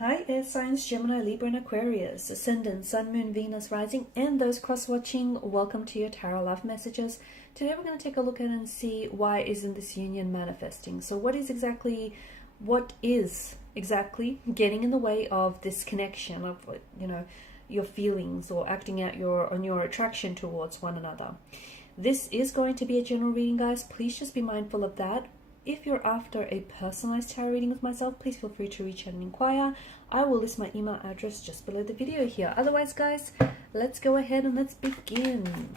Hi, air signs Gemini, Libra, and Aquarius, Ascendant, Sun, Moon, Venus, Rising, and those cross-watching. Welcome to your Tarot Love Messages. Today we're going to take a look at and see why isn't this union manifesting. So what is exactly getting in the way of this connection of, your feelings or acting out on your attraction towards one another? This is going to be a general reading, guys. Please just be mindful of that. If you're after a personalized tarot reading with myself, please feel free to reach out and inquire. I will list my email address just below the video here. Otherwise, guys, let's go ahead and let's begin.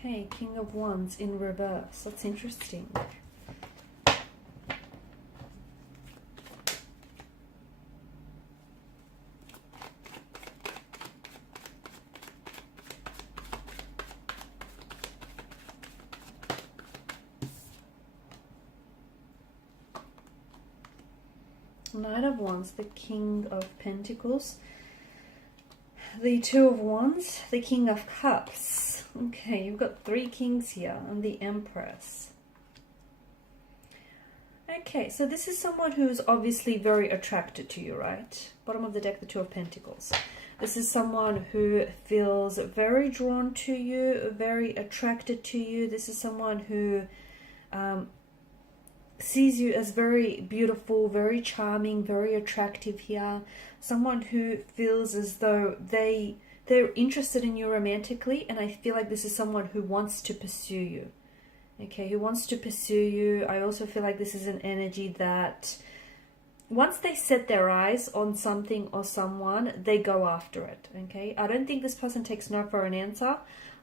Okay, King of Wands in reverse. That's interesting. Knight of Wands, the King of Pentacles, the Two of Wands, the King of Cups. Okay, you've got three kings here and the Empress. Okay, so this is someone who's obviously very attracted to you, right? Bottom of the deck, the Two of Pentacles. This is someone who feels very drawn to you, very attracted to you. This is someone who sees you as very beautiful, very charming, very attractive here. Someone who feels as though they're interested in you romantically, and I feel like this is someone who wants to pursue you. Okay, who wants to pursue you. I also feel like this is an energy that once they set their eyes on something or someone, they go after it. Okay, I don't think this person takes no for an answer.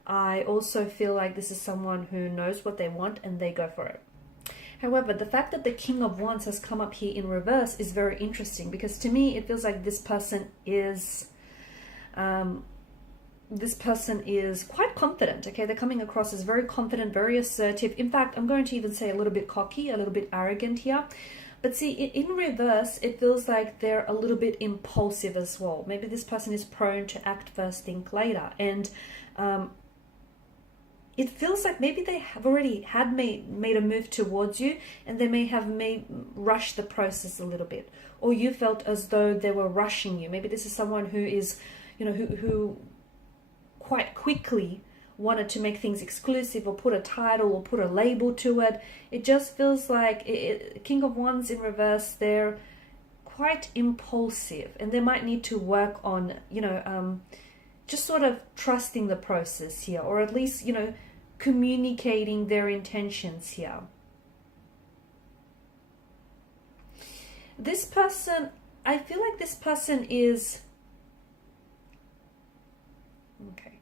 I also feel like this is someone who knows what they want and they go for it. However, the fact that the King of Wands has come up here in reverse is very interesting, because to me it feels like this person is quite confident. Okay, they're coming across as very confident, very assertive. In fact, I'm going to even say a little bit cocky, a little bit arrogant here. But see, in reverse, it feels like they're a little bit impulsive as well. Maybe this person is prone to act first, think later. And it feels like maybe they have already made a move towards you, and they may have rushed the process a little bit. Or you felt as though they were rushing you. Maybe this is someone who is, who quite quickly wanted to make things exclusive or put a title or put a label to it. It just feels like King of Wands in reverse, they're quite impulsive, and they might need to work on, just sort of trusting the process here, or at least, communicating their intentions here. This person, I feel like this person is... Okay.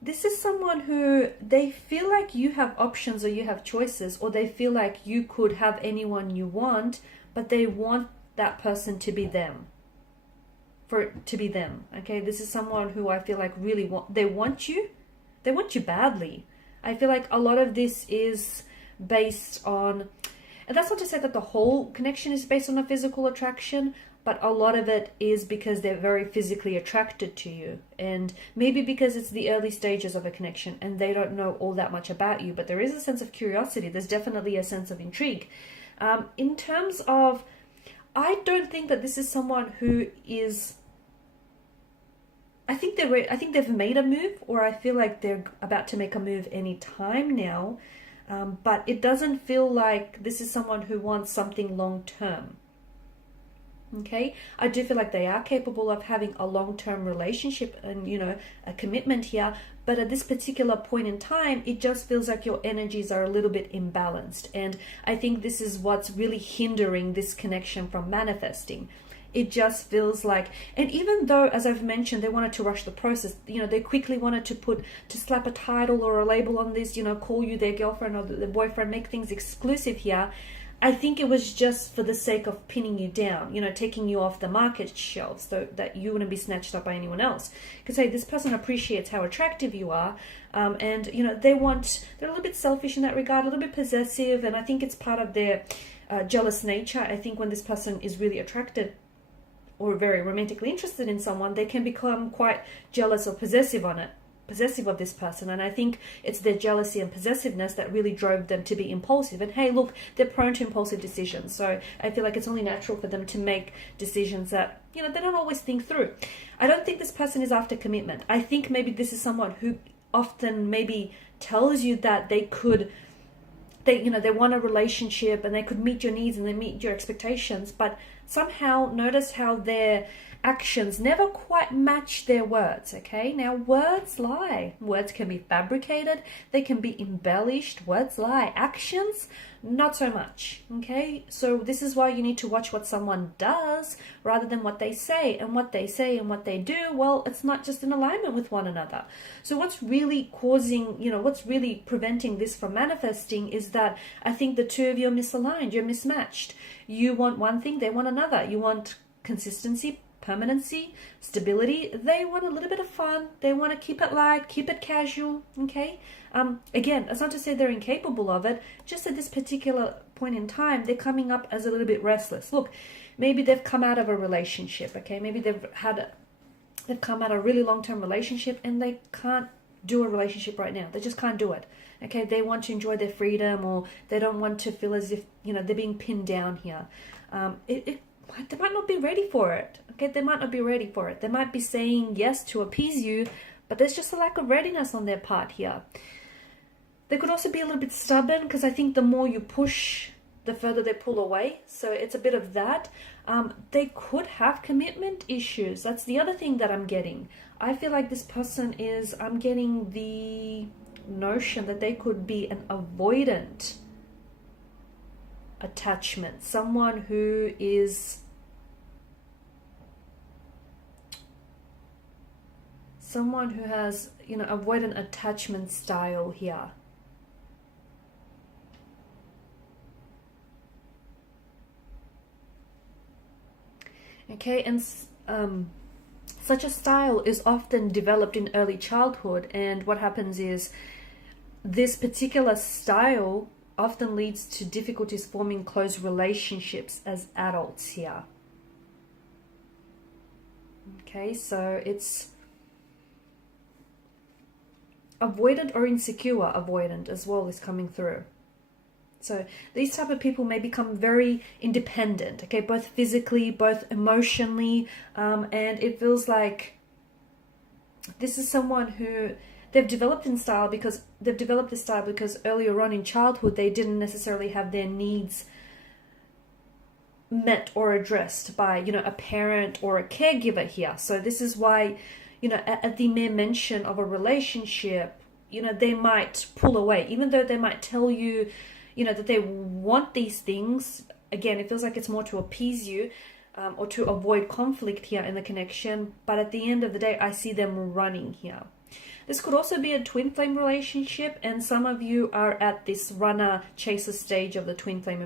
This is someone who they feel like you have options or you have choices, or they feel like you could have anyone you want, but they want that person to be them. For it to be them. Okay, this is someone who I feel like really they want you badly. I feel like a lot of this is based on, and that's not to say that the whole connection is based on a physical attraction, but a lot of it is because they're very physically attracted to you, and maybe because it's the early stages of a connection and they don't know all that much about you, but there is a sense of curiosity. There's definitely a sense of intrigue. In terms of, I don't think that this is someone who is... I think they've made a move, or I feel like they're about to make a move any time now. But it doesn't feel like this is someone who wants something long term. Okay, I do feel like they are capable of having a long-term relationship and, a commitment here. But at this particular point in time, it just feels like your energies are a little bit imbalanced. And I think this is what's really hindering this connection from manifesting. It just feels like, and even though, as I've mentioned, they wanted to rush the process, they quickly wanted to slap a title or a label on this, call you their girlfriend or their boyfriend, make things exclusive here. I think it was just for the sake of pinning you down, taking you off the market shelves so that you wouldn't be snatched up by anyone else. Because, hey, this person appreciates how attractive you are, and, they're a little bit selfish in that regard, a little bit possessive, and I think it's part of their jealous nature. I think when this person is really attracted or very romantically interested in someone, they can become quite jealous or possessive of this person, and I think it's their jealousy and possessiveness that really drove them to be impulsive. And hey, look, they're prone to impulsive decisions, so I feel like it's only natural for them to make decisions that they don't always think through. I don't think this person is after commitment. I think maybe this is someone who often maybe tells you that they want a relationship and they could meet your needs and they meet your expectations, but somehow notice how their actions never quite match their words. Okay, now words lie. Words can be fabricated, they can be embellished. Words lie. Actions, not so much. Okay, so this is why you need to watch what someone does rather than what they say. And what they say and what they do, well, it's not just in alignment with one another. So what's really causing, what's really preventing this from manifesting is that I think the two of you are misaligned, you're mismatched. You want one thing, they want another. You want consistency, permanency, stability. They want a little bit of fun. They want to keep it light, keep it casual. Okay. Again, it's not to say they're incapable of it. Just at this particular point in time, they're coming up as a little bit restless. Look, maybe they've come out of a relationship. Okay. Maybe they've come out of a really long-term relationship and they can't do a relationship right now. They just can't do it. Okay. They want to enjoy their freedom, or they don't want to feel as if, they're being pinned down here. They might not be ready for it. Okay, they might not be ready for it. They might be saying yes to appease you, but there's just a lack of readiness on their part here. They could also be a little bit stubborn, because I think the more you push, the further they pull away. So it's a bit of that. They could have commitment issues. That's the other thing that I'm getting. I feel like this person I'm getting the notion that they could be an avoidant attachment. Someone who is has, avoidant attachment style here. Okay, and such a style is often developed in early childhood, and what happens is this particular style often leads to difficulties forming close relationships as adults here. Okay, so it's avoidant or insecure avoidant as well is coming through. So these type of people may become very independent, okay, both physically, both emotionally, and it feels like this is someone who they've developed this style because earlier on in childhood they didn't necessarily have their needs met or addressed by, a parent or a caregiver here. So this is why, at the mere mention of a relationship, they might pull away, even though they might tell you, that they want these things. Again, it feels like it's more to appease you, or to avoid conflict here in the connection. But at the end of the day, I see them running here. This could also be a twin flame relationship, and some of you are at this runner-chaser stage of the twin flame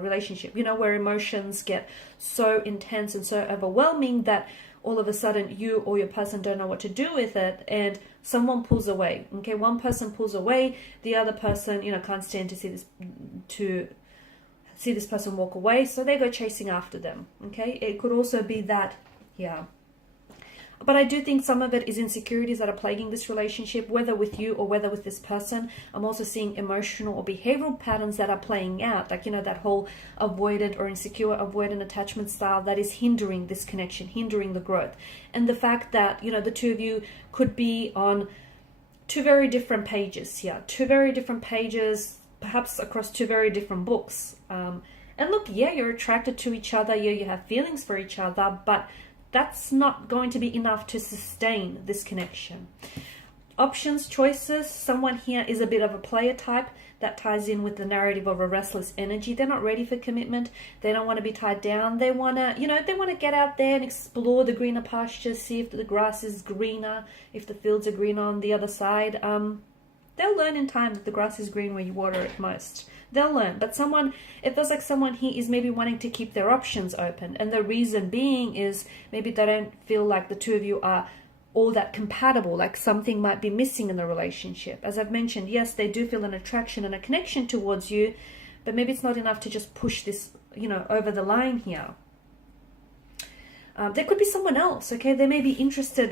relationship, where emotions get so intense and so overwhelming that all of a sudden you or your person don't know what to do with it, and someone pulls away. Okay, one person pulls away, the other person, can't stand to see this person walk away, so they go chasing after them. Okay, it could also be that, yeah. But I do think some of it is insecurities that are plaguing this relationship, whether with you or whether with this person. I'm also seeing emotional or behavioral patterns that are playing out, like, that whole avoidant or insecure avoidant attachment style that is hindering this connection, hindering the growth. And the fact that, the two of you could be on two very different pages here, perhaps across two very different books. And look, yeah, you're attracted to each other, yeah, you have feelings for each other, but that's not going to be enough to sustain this connection. Options, choices. Someone here is a bit of a player type. That ties in with the narrative of a restless energy. They're not ready for commitment. They don't want to be tied down. They want to, get out there and explore the greener pastures, see if the grass is greener, if the fields are greener on the other side. They'll learn in time that the grass is green where you water it most. They'll learn. But it feels like someone here is maybe wanting to keep their options open. And the reason being is maybe they don't feel like the two of you are all that compatible, like something might be missing in the relationship. As I've mentioned, yes, they do feel an attraction and a connection towards you, but maybe it's not enough to just push this, over the line here. There could be someone else, okay? They may be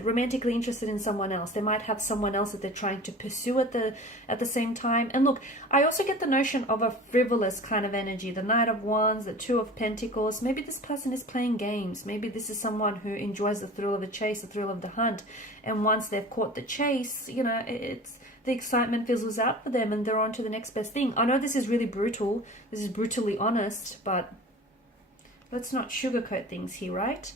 romantically interested in someone else. They might have someone else that they're trying to pursue at the same time. And look, I also get the notion of a frivolous kind of energy. The Knight of Wands, the Two of Pentacles. Maybe this person is playing games. Maybe this is someone who enjoys the thrill of the chase, the thrill of the hunt. And once they've caught the chase, it's the excitement fizzles out for them and they're on to the next best thing. I know this is really brutal. This is brutally honest, but let's not sugarcoat things here, right?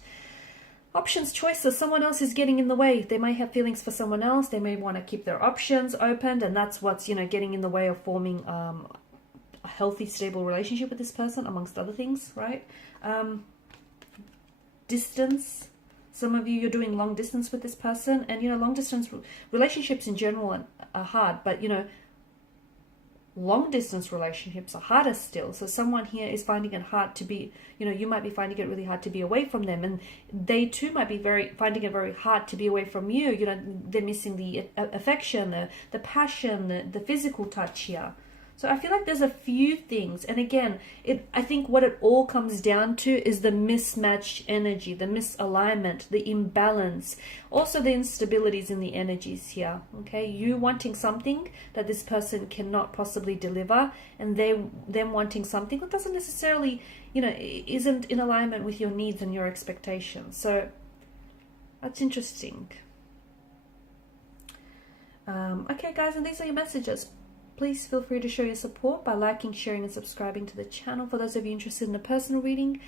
Options, choices. Someone else is getting in the way. They may have feelings for someone else. They may want to keep their options open, and that's what's, getting in the way of forming a healthy, stable relationship with this person, amongst other things, right? Distance. Some of you, you're doing long distance with this person, and, long distance relationships in general are hard, but, long distance relationships are harder still. So someone here is finding it hard to be, you might be finding it really hard to be away from them, and they too might be finding it very hard to be away from you. They're missing the affection, the passion, the physical touch here. So I feel like there's a few things, and again, I think what it all comes down to is the mismatched energy, the misalignment, the imbalance, also the instabilities in the energies here. Okay, you wanting something that this person cannot possibly deliver, and them wanting something that doesn't necessarily, isn't in alignment with your needs and your expectations. So that's interesting. Okay, guys, and these are your messages. Please feel free to show your support by liking, sharing, and subscribing to the channel. For those of you interested in a personal reading,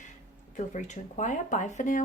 feel free to inquire. Bye for now.